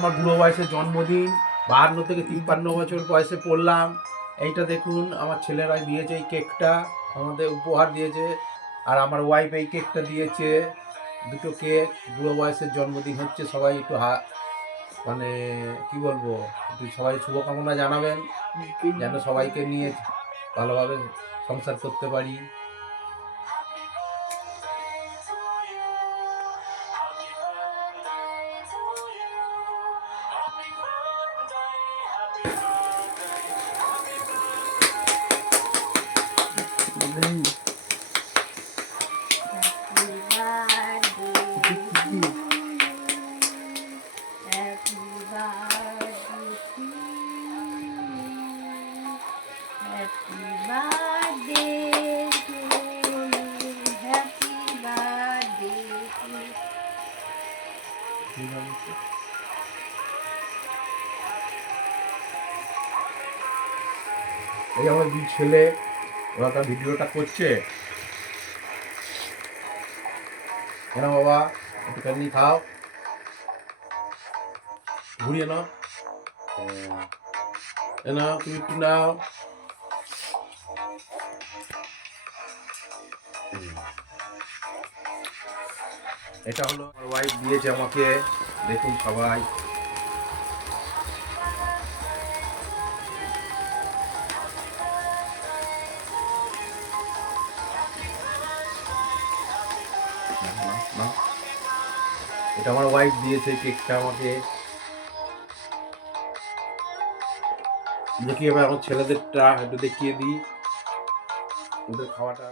আমার বুড়ো বয়সে জন্মদিন, 52 থেকে 53 বছর বয়সে পড়লাম। এইটা দেখুন আমার ছেলেরাই দিয়েছে, এই কেকটা আমাদের উপহার দিয়েছে। আর আমার ওয়াইফ এই কেকটা দিয়েছে, দুটো কেক। বুড়ো বয়সের জন্মদিন হচ্ছে, সবাই একটু মানে কি বলবো, একটু সবাই শুভকামনা জানাবেন যেন সবাইকে নিয়ে ভালোভাবে সংসার করতে পারি। এই আমার দুই ছেলে, ওরা তার ভিডিওটা করছে। কেন বাবা, একটুখানি খাও, ঘুরিয়ে নাও, নাও তুমি একটু নাও। এটা হলো আমার ওয়াইফ দিয়েছে আমাকে, দেখুন সবাই। এটা আমার ওয়াইফ দিয়েছে কেকটা আমাকে। দেখি এবার আমার ছেলেদেরটা একটু দেখিয়ে দিই, ওদের খাওয়াটা।